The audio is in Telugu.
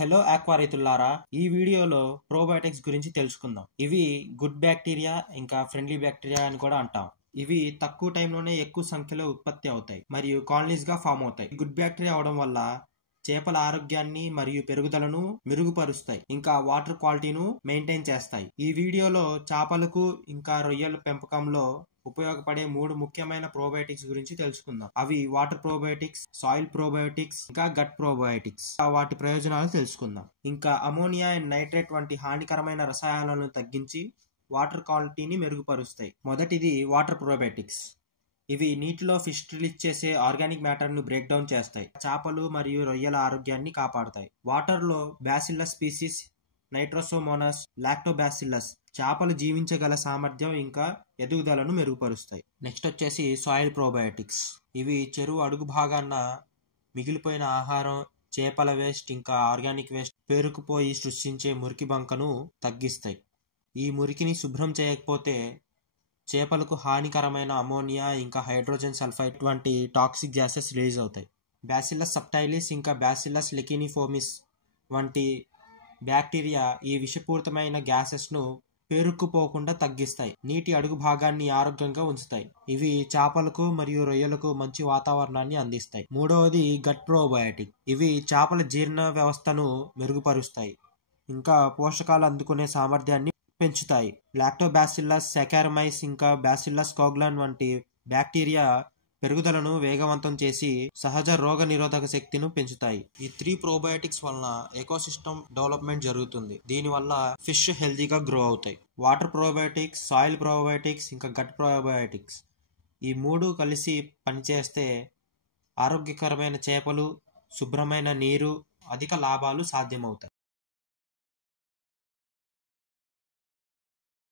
హలో ఆక్వా రైతులారా, ఈ వీడియోలో ప్రోబయోటిక్స్ గురించి తెలుసుకుందాం. ఇవి గుడ్ బ్యాక్టీరియా ఇంకా ఫ్రెండ్లీ బ్యాక్టీరియా అని కూడా అంటాం. ఇవి తక్కువ టైంలోనే ఎక్కువ సంఖ్యలో ఉత్పత్తి అవుతాయి మరియు కాలనీస్ గా ఫామ్ అవుతాయి. గుడ్ బ్యాక్టీరియా అవడం వల్ల చేపల ఆరోగ్యాన్ని మరియు పెరుగుదలను మెరుగుపరుస్తాయి, ఇంకా వాటర్ క్వాలిటీను మెయింటైన్ చేస్తాయి. ఈ వీడియోలో చేపలకు ఇంకా రొయ్యల పెంపకంలో ఉపయోగపడే 3 ముఖ్యమైన ప్రోబయోటిక్స్ గురించి తెలుసుకుందాం. అవి వాటర్ ప్రోబయోటిక్స్, సాయిల్ ప్రోబయోటిక్స్, ఇంకా గట్ ప్రోబయోటిక్స్. వాటి ప్రయోజనాలు తెలుసుకుందాం. ఇంకా అమోనియా అండ్ నైట్రేట్ వంటి హానికరమైన రసాయనాలను తగ్గించి వాటర్ క్వాలిటీని మెరుగుపరుస్తాయి. మొదటిది వాటర్ ప్రోబయోటిక్స్. ఇవి నీటిలో ఫిష్ రిలీజ్ చేసే ఆర్గానిక్ మ్యాటర్ ను బ్రేక్ డౌన్ చేస్తాయి, చేపలు మరియు రొయ్యల ఆరోగ్యాన్ని కాపాడతాయి. వాటర్ లో బ్యాసిల్లస్ స్పీసీస్, నైట్రోసోమోనాస్, లాక్టోబాసిల్లస్ చేపలు జీవించగల సామర్థ్యం ఇంకా ఎదుగుదలను మెరుగుపరుస్తాయి. నెక్స్ట్ వచ్చేసి సాయిల్ ప్రోబయోటిక్స్. ఇవి చెరువు అడుగు భాగాన మిగిలిపోయిన ఆహారం, చేపల వేస్ట్ ఇంకా ఆర్గానిక్ వేస్ట్ పేరుకుపోయి సృష్టించే మురికి బంకను తగ్గిస్తాయి. ఈ మురికిని శుభ్రం చేయకపోతే చేపలకు హానికరమైన అమోనియా ఇంకా హైడ్రోజన్ సల్ఫైడ్ వంటి టాక్సిక్ గ్యాసెస్ రిలీజ్ అవుతాయి. బ్యాసిల్లస్ సబ్టైలిస్ ఇంకా బ్యాసిల్లస్ లెకినిఫోమిస్ వంటి బ్యాక్టీరియా ఈ విషపూరితమైన గ్యాసెస్ ను పేరుకుపోకుండా తగ్గిస్తాయి, నీటి అడుగు భాగాన్ని ఆరోగ్యంగా ఉంచుతాయి. ఇవి చేపలకు మరియు రొయ్యలకు మంచి వాతావరణాన్ని అందిస్తాయి. మూడవది గట్ ప్రోబయోటిక్. ఇవి చేపల జీర్ణ వ్యవస్థను మెరుగుపరుస్తాయి, ఇంకా పోషకాలు అందుకునే సామర్థ్యాన్ని పెంచుతాయి. లాక్టోబాసిల్లస్, సాకారమైస్ ఇంకా బ్యాసిల్లస్ కోగ్లాన్ వంటి బ్యాక్టీరియా పెరుగుదలను వేగవంతం చేసి సహజ రోగ నిరోధక శక్తిని పెంచుతాయి. ఈ 3 ప్రోబయోటిక్స్ వలన ఎకోసిస్టమ్ డెవలప్మెంట్ జరుగుతుంది. దీనివల్ల ఫిష్ హెల్తీగా గ్రో అవుతాయి. వాటర్ ప్రోబయోటిక్స్, సాయిల్ ప్రోబయోటిక్స్, ఇంకా గట్ ప్రోబయోటిక్స్ ఈ 3 కలిసి పనిచేస్తే ఆరోగ్యకరమైన చేపలు, శుభ్రమైన నీరు, అధిక లాభాలు సాధ్యమవుతాయి.